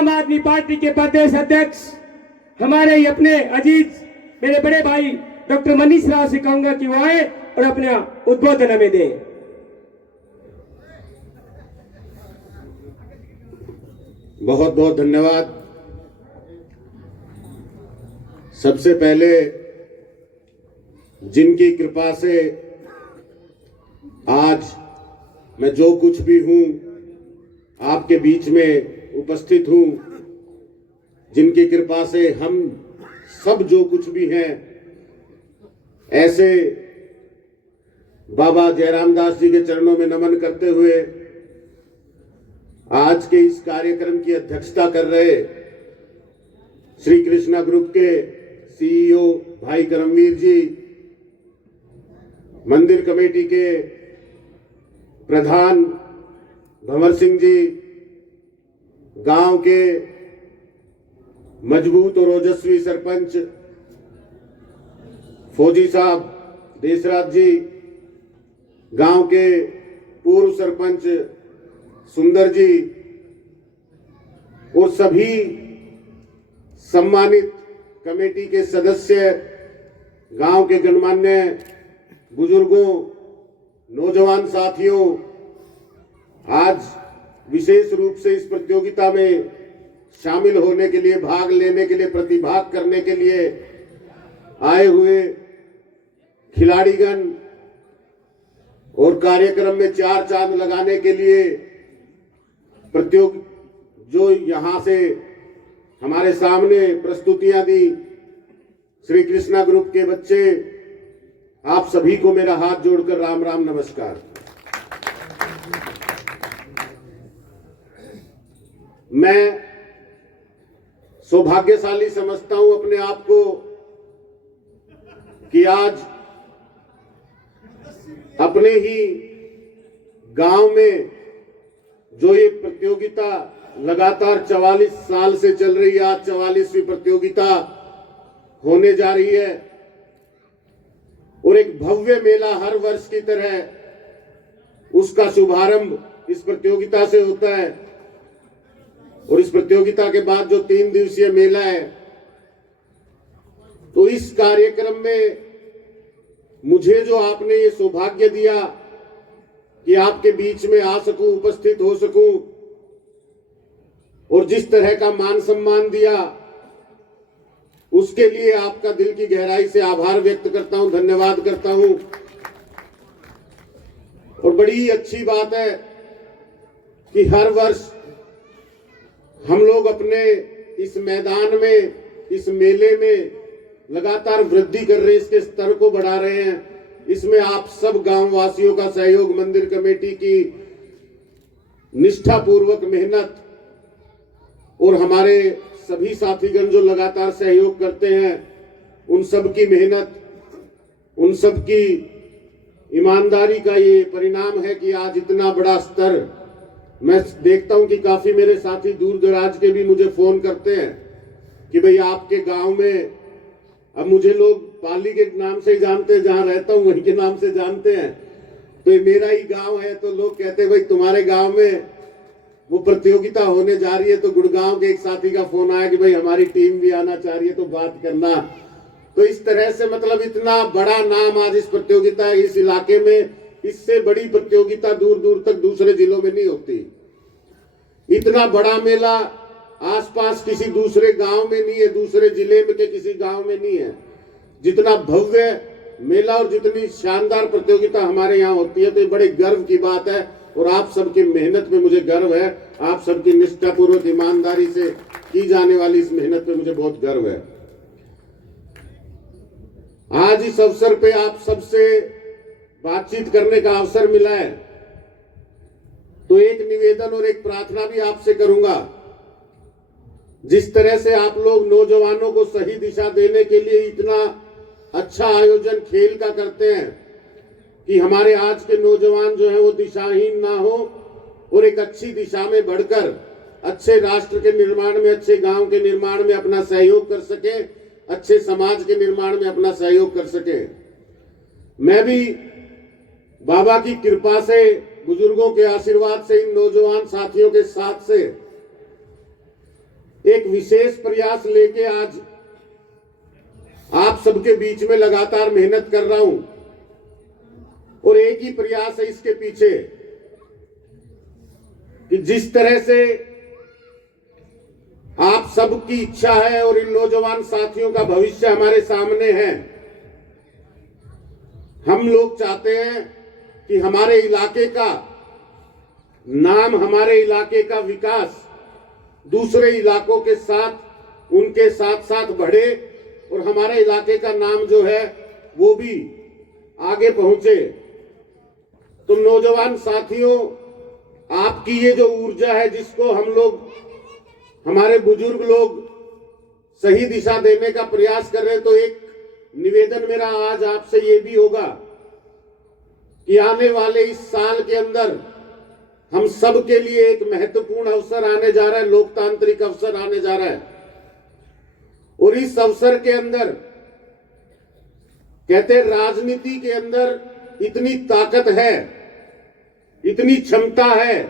आम आदमी पार्टी के प्रदेश अध्यक्ष हमारे ही अपने अजीज मेरे बड़े भाई डॉक्टर मनीष राव से कहूंगा कि वो आए और अपना उद्बोधन हमें दें। बहुत बहुत धन्यवाद। सबसे पहले जिनकी कृपा से आज मैं जो कुछ भी हूं आपके बीच में उपस्थित हूं, जिनकी कृपा से हम सब जो कुछ भी हैं, ऐसे बाबा जयराम दास जी के चरणों में नमन करते हुए आज के इस कार्यक्रम की अध्यक्षता कर रहे श्री कृष्णा ग्रुप के सीईओ भाई करमवीर जी, मंदिर कमेटी के प्रधान भंवर सिंह जी, गांव के मजबूत और ओजस्वी सरपंच फौजी साहब देशराज जी, गांव के पूर्व सरपंच सुंदर जी और सभी सम्मानित कमेटी के सदस्य, गांव के गणमान्य बुजुर्गों, नौजवान साथियों, आज विशेष रूप से इस प्रतियोगिता में शामिल होने के लिए, भाग लेने के लिए, प्रतिभाग करने के लिए आए हुए खिलाड़ीगण और कार्यक्रम में चार चांद लगाने के लिए जो यहां से हमारे सामने प्रस्तुतियां दी, श्री कृष्णा ग्रुप के बच्चे, आप सभी को मेरा हाथ जोड़कर राम राम नमस्कार। मैं सौभाग्यशाली समझता हूं अपने आप को कि आज अपने ही गांव में जो ये प्रतियोगिता लगातार 44 साल से चल रही है, आज 44वीं प्रतियोगिता होने जा रही है और एक भव्य मेला हर वर्ष की तरह उसका शुभारंभ इस प्रतियोगिता से होता है और इस प्रतियोगिता के बाद जो 3 दिवसीय मेला है, तो इस कार्यक्रम में मुझे जो आपने ये सौभाग्य दिया कि आपके बीच में आ सकूं, उपस्थित हो सकूं और जिस तरह का मान सम्मान दिया, उसके लिए आपका दिल की गहराई से आभार व्यक्त करता हूं, धन्यवाद करता हूं। और बड़ी अच्छी बात है कि हर वर्ष हम लोग अपने इस मैदान में, इस मेले में लगातार वृद्धि कर रहे हैं, इसके स्तर को बढ़ा रहे हैं। इसमें आप सब गांव वासियों का सहयोग, मंदिर कमेटी की निष्ठापूर्वक मेहनत और हमारे सभी साथीगण जो लगातार सहयोग करते हैं, उन सब की मेहनत, उन सब की ईमानदारी का ये परिणाम है कि आज इतना बड़ा स्तर। मैं देखता हूं कि काफी मेरे साथी दूर दराज के भी मुझे फोन करते हैं कि भाई आपके गांव में, अब मुझे लोग पाली के नाम से ही जानते हैं, जहां रहता हूं वहीं के नाम से जानते हैं, तो ये मेरा ही गांव है, तो लोग कहते हैं भाई तुम्हारे गांव में वो प्रतियोगिता होने जा रही है। तो गुड़गांव के एक साथी का फोन आया कि भाई हमारी टीम भी आना चाह रही है, तो बात करना। तो इस तरह से मतलब इतना बड़ा नाम आज इस प्रतियोगिता, इस इलाके में इससे बड़ी प्रतियोगिता दूर दूर तक दूसरे जिलों में नहीं होती। इतना बड़ा मेला आसपास किसी दूसरे गांव में नहीं है, दूसरे जिले में के किसी गांव में नहीं है। जितना भव्य मेला और जितनी शानदार प्रतियोगिता हमारे यहाँ होती है, तो ये बड़े गर्व की बात है और आप सबकी मेहनत पे मुझे गर्व है। आप सबकी निष्ठापूर्वक ईमानदारी से की जाने वाली इस मेहनत पे मुझे बहुत गर्व है। आज इस अवसर पे आप सबसे बातचीत करने का अवसर मिला है, तो एक निवेदन और एक प्रार्थना भी आपसे करूंगा। जिस तरह से आप लोग नौजवानों को सही दिशा देने के लिए इतना अच्छा आयोजन खेल का करते हैं कि हमारे आज के नौजवान जो हैं वो दिशाहीन ना हो और एक अच्छी दिशा में बढ़कर अच्छे राष्ट्र के निर्माण में, अच्छे गांव के निर्माण में अपना सहयोग कर सके, अच्छे समाज के निर्माण में अपना सहयोग कर सके। मैं भी बाबा की कृपा से, बुजुर्गों के आशीर्वाद से, इन नौजवान साथियों के साथ से एक विशेष प्रयास लेके आज आप सबके बीच में लगातार मेहनत कर रहा हूं और एक ही प्रयास है इसके पीछे कि जिस तरह से आप सबकी इच्छा है और इन नौजवान साथियों का भविष्य हमारे सामने है, हम लोग चाहते हैं कि हमारे इलाके का नाम, हमारे इलाके का विकास दूसरे इलाकों के साथ, उनके साथ साथ बढ़े और हमारे इलाके का नाम जो है वो भी आगे पहुंचे। तो नौजवान साथियों, आपकी ये जो ऊर्जा है जिसको हम लोग, हमारे बुजुर्ग लोग सही दिशा देने का प्रयास कर रहे हैं, तो एक निवेदन मेरा आज आपसे ये भी होगा कि आने वाले इस साल के अंदर हम सब के लिए एक महत्वपूर्ण अवसर आने जा रहा है, लोकतांत्रिक अवसर आने जा रहा है। और इस अवसर के अंदर कहते हैं राजनीति के अंदर इतनी ताकत है, इतनी क्षमता है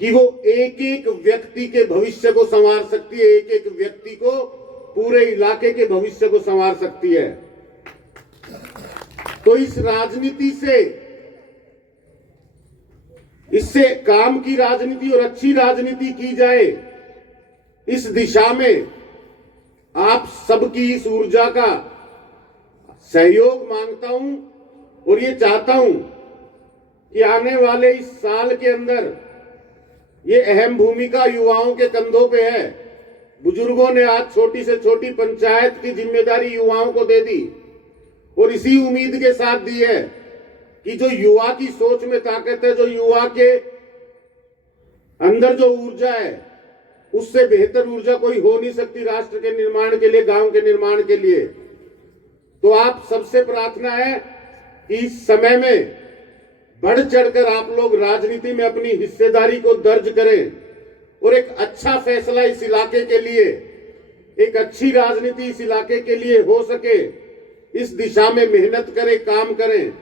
कि वो एक एक व्यक्ति के भविष्य को संवार सकती है, एक एक व्यक्ति को, पूरे इलाके के भविष्य को संवार सकती है। तो इस राजनीति से, इससे काम की राजनीति और अच्छी राजनीति की जाए, इस दिशा में आप सबकी इस ऊर्जा का सहयोग मांगता हूं और ये चाहता हूं कि आने वाले इस साल के अंदर ये अहम भूमिका युवाओं के कंधों पे है। बुजुर्गों ने आज छोटी से छोटी पंचायत की जिम्मेदारी युवाओं को दे दी और इसी उम्मीद के साथ दी है कि जो युवा की सोच में ताकत है, जो युवा के अंदर जो ऊर्जा है, उससे बेहतर ऊर्जा कोई हो नहीं सकती राष्ट्र के निर्माण के लिए, गांव के निर्माण के लिए। तो आप सबसे प्रार्थना है कि इस समय में बढ़ चढ़कर आप लोग राजनीति में अपनी हिस्सेदारी को दर्ज करें और एक अच्छा फैसला इस इलाके के लिए, एक अच्छी राजनीति इस इलाके के लिए हो सके, इस दिशा में मेहनत करें, काम करें।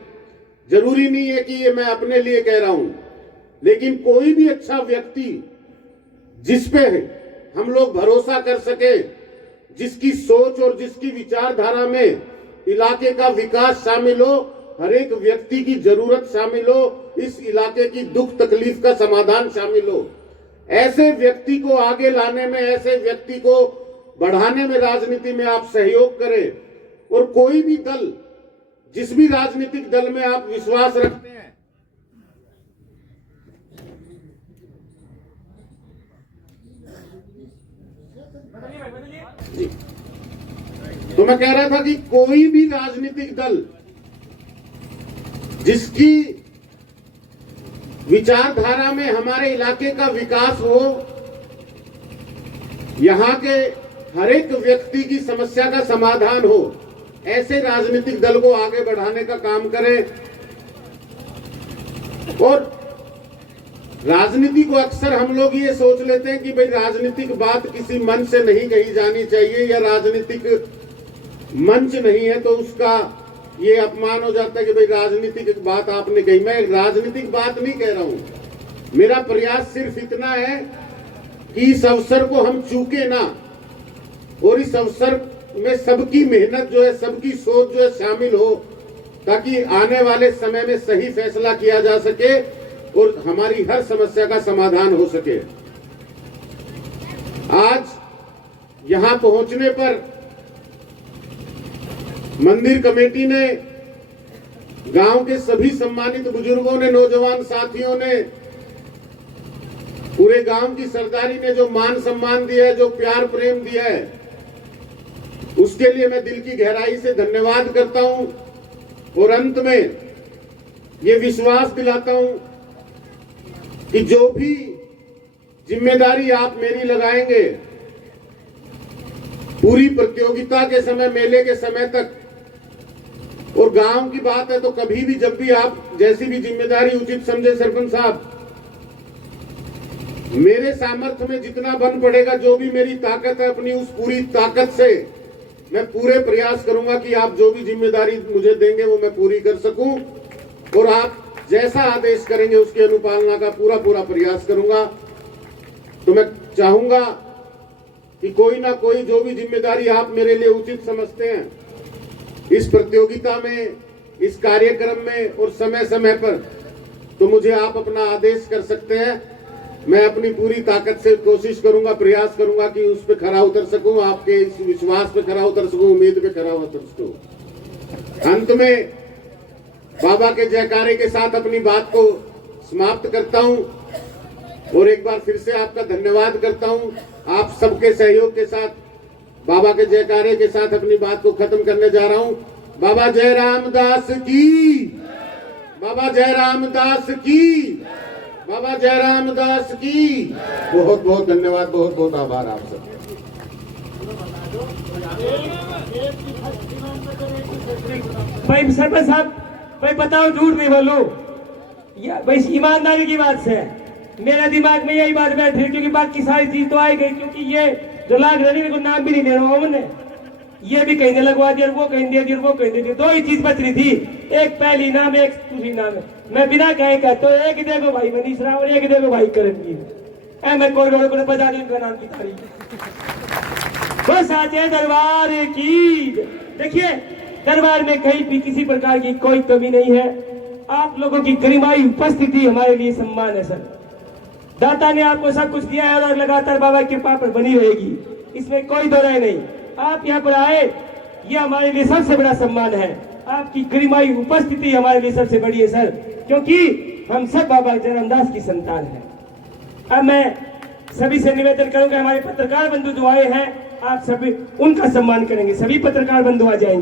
जरूरी नहीं है कि ये मैं अपने लिए कह रहा हूं, लेकिन कोई भी अच्छा व्यक्ति जिस पे हम लोग भरोसा कर सके, जिसकी सोच और जिसकी विचारधारा में इलाके का विकास शामिल हो, हर एक व्यक्ति की जरूरत शामिल हो, इस इलाके की दुख तकलीफ का समाधान शामिल हो, ऐसे व्यक्ति को आगे लाने में, ऐसे व्यक्ति को बढ़ाने में राजनीति में आप सहयोग करें। और कोई भी दल, जिस भी राजनीतिक दल में आप विश्वास रखते हैं, तो मैं कह रहा था कि कोई भी राजनीतिक दल जिसकी विचारधारा में हमारे इलाके का विकास हो, यहां के हर एक व्यक्ति की समस्या का समाधान हो, ऐसे राजनीतिक दल को आगे बढ़ाने का काम करें। और राजनीति को अक्सर हम लोग ये सोच लेते हैं कि भाई राजनीतिक बात किसी मंच से नहीं कही जानी चाहिए, या राजनीतिक मंच नहीं है तो उसका ये अपमान हो जाता है कि भाई राजनीतिक बात आपने कही। मैं राजनीतिक बात नहीं कह रहा हूं, मेरा प्रयास सिर्फ इतना है कि इस अवसर को हम चूके ना, और इस अवसर में सबकी मेहनत जो है, सबकी सोच जो है शामिल हो, ताकि आने वाले समय में सही फैसला किया जा सके और हमारी हर समस्या का समाधान हो सके। आज यहां पहुंचने पर मंदिर कमेटी ने, गांव के सभी सम्मानित बुजुर्गों ने, नौजवान साथियों ने, पूरे गांव की सरदारी ने जो मान सम्मान दिया है, जो प्यार प्रेम दिया है, उसके लिए मैं दिल की गहराई से धन्यवाद करता हूं। और अंत में ये विश्वास दिलाता हूं कि जो भी जिम्मेदारी आप मेरी लगाएंगे, पूरी प्रतियोगिता के समय, मेले के समय तक, और गांव की बात है तो कभी भी जब भी आप जैसी भी जिम्मेदारी उचित समझे सरपंच साहब, मेरे सामर्थ्य में जितना बन पड़ेगा, जो भी मेरी ताकत है, अपनी उस पूरी ताकत से मैं पूरे प्रयास करूंगा कि आप जो भी जिम्मेदारी मुझे देंगे वो मैं पूरी कर सकूं, और आप जैसा आदेश करेंगे उसकी अनुपालना का पूरा प्रयास करूंगा। तो मैं चाहूंगा कि कोई ना कोई जो भी जिम्मेदारी आप मेरे लिए उचित समझते हैं, इस प्रतियोगिता में, इस कार्यक्रम में और समय समय पर, तो मुझे आप अपना आदेश कर सकते हैं। मैं अपनी पूरी ताकत से कोशिश करूंगा, प्रयास करूंगा कि उस पे खरा उतर सकूं, आपके इस विश्वास पे खरा उतर सकूं, उम्मीद पे खरा उतर सकूं। अंत में बाबा के जयकारे के साथ अपनी बात को समाप्त करता हूं और एक बार फिर से आपका धन्यवाद करता हूं। आप सबके सहयोग के साथ बाबा के जयकारे के साथ अपनी बात को खत्म करने जा रहा हूं। बाबा जय रामदास की, बाबा जय रामदास की, बाबा जय रामदास की। बहुत बहुत धन्यवाद, बहुत बहुत आभार आप सब। भाई सरपंच साहब, भाई बताओ, झूठ नहीं बोलो, भाई ईमानदारी की बात से मेरे दिमाग में यही बात बैठी, क्योंकि बाकी सारी चीज तो आई गई, क्योंकि ये जो लाग रही को नाम भी नहीं दे रहा हूँ, ये भी कहने लगवा दिया, वो कहने दे दिया, वो कहने दे, दो ही चीज बच रही थी, एक पहली नाम, एक दूसरी नाम है। मैं बिना कहे का तो एक देखो भाई मनीष राव और एक देखो भाई करणजीत, मैं कोई रोड को बजा दूं इनका नाम की तारीख। बस आते दरबार की, देखिए दरबार में कहीं भी किसी प्रकार की कोई कमी नहीं है। आप लोगों की गरिमाई उपस्थिति हमारे लिए सम्मान है सर। दाता ने आपको सब कुछ दिया है और लगातार बाबा की कृपा पर बनी रहेगी, इसमें कोई दो राय नहीं। आप यहाँ पर आए, ये हमारे लिए सबसे बड़ा सम्मान है। आपकी गरिमाई उपस्थिति हमारे लिए सबसे बड़ी है सर, क्योंकि हम सब बाबा जयरामदास की संतान हैं। अब मैं सभी से निवेदन करूंगा, हमारे पत्रकार बंधु जो आए हैं, आप सभी उनका सम्मान करेंगे। सभी पत्रकार बंधु आ जाएंगे।